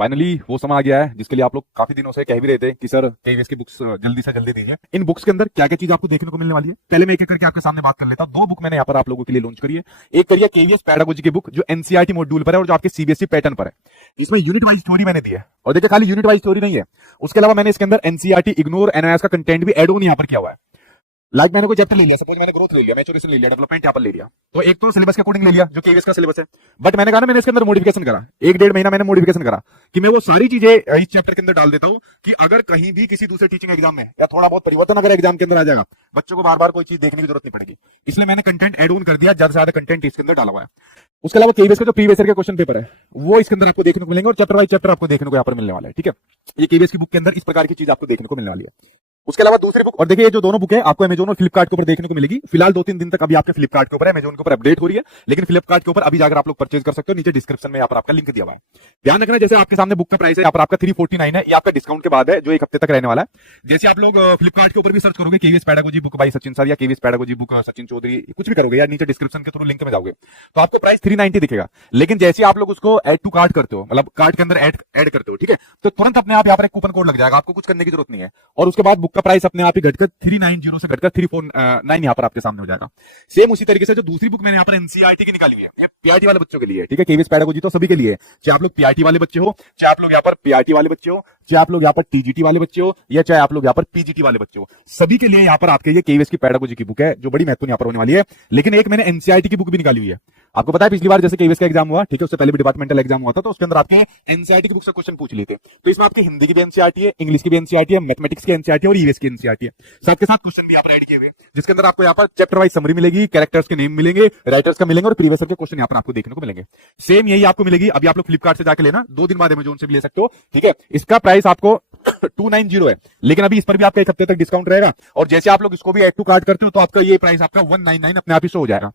Finally वो समय आ गया है जिसके लिए आप लोग काफी दिनों से कह भी रहे थे कि सर केवीएस की बुक्स जल्दी से जल्दी दीजिए। इन बुक्स के अंदर क्या क्या चीज आपको देखने को मिलने वाली है, पहले मैं एक एक करके आपके सामने बात कर लेता हूं। 2 बुक मैंने यहाँ पर आप लोगों के लिए लॉन्च करी है। एक करिए केवीएस पेडागोजी की बुक जो एनसीईआरटी मॉड्यूल पर है और जो आपके सीबीएसई पैटर्न पर है। इसमें यूनिट वाइज स्टोरी मैंने दी है, और देखिए खाली यूनिट वाइज स्टोरी नहीं है, उसके अलावा मैंने इसके अंदर एनसीईआरटी इग्नोर एनआईएस का कंटेंट भी एड ऑन यहाँ पर किया हुआ है। लाइक मैंने कोई चैप्टर ले लिया, सपोज मैंने ग्रोथ ले लिया, मैच्योरेशन ले लिया, डेवलपमेंट यहाँ पर ले लिया, तो एक तो सिलेबस के अकॉर्डिंग ले लिया जो केवीएस का सिलेबस है। बट मैंने कहा ना, मैंने इसके अंदर मॉडिफिकेशन करा, 1-1.5 महीना मैंने मॉडिफिकेशन करा कि मैं वो सारी चीजें इस चैप्टर के अंदर डाल देता हूं कि अगर कहीं भी किसी दूसरे टीचिंग एग्जाम में या थोड़ा बहुत परिवर्तन अगर एग्जाम के अंदर आ जाएगा, बच्चों को बार बार कोई चीज देखने की जरूरत नहीं पड़ेगी। इसलिए मैंने कंटेंट एड ऑन कर दिया, ज्यादा से ज्यादा कंटेंट इसके अंदर डाला हुआ है। उसके अलावा केवीएस का जो प्रीवियस ईयर के क्वेश्चन पेपर है वो इसके अंदर आपको देखने को मिलेंगे, और चैप्टर वाइज चैप्टर आपको देखने को यहाँ पर मिलने वाला है। ठीक है, ये केवीएस की बुक के अंदर इस प्रकार की चीज आपको देखने को मिलने वाली है। उसके अलावा दूसरी बुक, और देखिए ये जो दोनों बुक है आपको अमेजोन और फ्लिपकार्ट के ऊपर देखने को मिलेगी। फिलहाल 2-3 दिन तक अभी आपके फ्लिपकार्ट के ऊपर है, अमेजोन के ऊपर अपडेट हो रही है, लेकिन फ्लिपकार्ट के ऊपर अभी जाकर आप लोग परचेज कर सकते हो। नीचे डिस्क्रिप्शन में यहाँ पर आपका लिंक दिया हुआ है। ध्यान रखना, जैसे आपके सामने बुक का प्राइस है यहाँ पर आपका 349 है, ये आपका डिस्काउंट के बाद है जो 1 हफ्ते तक रहने वाला है। जैसे आप लोग फ्लिपकार्ट के ऊपर भी सर्च करोगे KVS pedagogy book by Sachin sir या KVS pedagogy book Sachin Chaudhary, कुछ भी करोगे या नीचे डिस्क्रिप्शन के थ्रू लिंक में जाओगे तो आपको प्राइस 390 दिखेगा। लेकिन जैसे आप लोग उसको एड टू कार्ट करते हो, मतलब कार्ट के अंदर ऐड करते हो, ठीक है, तो तुरंत अपने आप यहाँ पर एक कूपन कोड लग जाएगा, आपको कुछ करने की जरूरत नहीं है, और उसके बाद बुक का प्राइस अपने आप ही घटकर 390 से घटकर 349 यहाँ पर आपके सामने हो जाएगा। सेम उसी तरीके से जो दूसरी बुक मैंने यहाँ पर एनसीईआरटी की निकाली हुई है, ये पीआरटी वाले बच्चों के लिए, ठीक है, केवीएस पेडागोजी तो सभी के लिए है, चाहे आप लोग पीआरटी वाले बच्चे हो, चाहे आप लोग यहाँ पर पीआरटी वाले बच्चे हो, चाहे आप लोग यहाँ पर टीजीटी वाले बच्चे हो, या चाहे आप लोग यहाँ पर पीजीटी वाले बच्चे हो, सभी के लिए यहाँ पर आपके ये केवीएस की पेडागोजी की बुक है जो बड़ी महत्वपूर्ण यहाँ पर होने वाली है। लेकिन एक मैंने एनसीईआरटी की बुक भी निकाली हुई है। आपको पता है पिछली बार जैसे केवीएस का एग्जाम हुआ, ठीक है, उससे पहले भी डिपार्टमेंटल एग्जाम हुआ था, तो उसके अंदर आपके एनसीईआरटी की बुक से क्वेश्चन पूछ लिए थे। तो इसमें आपकी हिंदी की भी एनसीईआरटी है, इंग्लिश की भी एनसीईआरटी है, मैथमेटिक्स की एनसीईआरटी और ईवीएस की एनसीईआरटी है, साथ के साथ क्वेश्चन भी यहाँ पर ऐड किए हुए, जिसके अंदर आपको यहाँ पर चैप्टर वाइज समरी मिलेगी, कैरेक्टर्स के नेम मिलेंगे, राइटर्स का मिलेंगे, और प्रीवियस के क्वेश्चन यहाँ पर आपको देखने को मिलेंगे। सेम यही आपको मिलेगी। अभी आप लोग फ्लिपकार्ट से जाकर लेना, 2 दिन बाद अमेजोन से भी ले सकते हो, ठीक है। इसका प्राइस आपको 290 है, लेकिन अभी इस पर भी आपका 1 हफ्ते तक डिस्काउंट रहेगा, और जैसे आप लोग इसको भी ऐड टू कार्ट करते हो तो आपका ये प्राइस आपका 199 अपने आप ही शो हो जाएगा।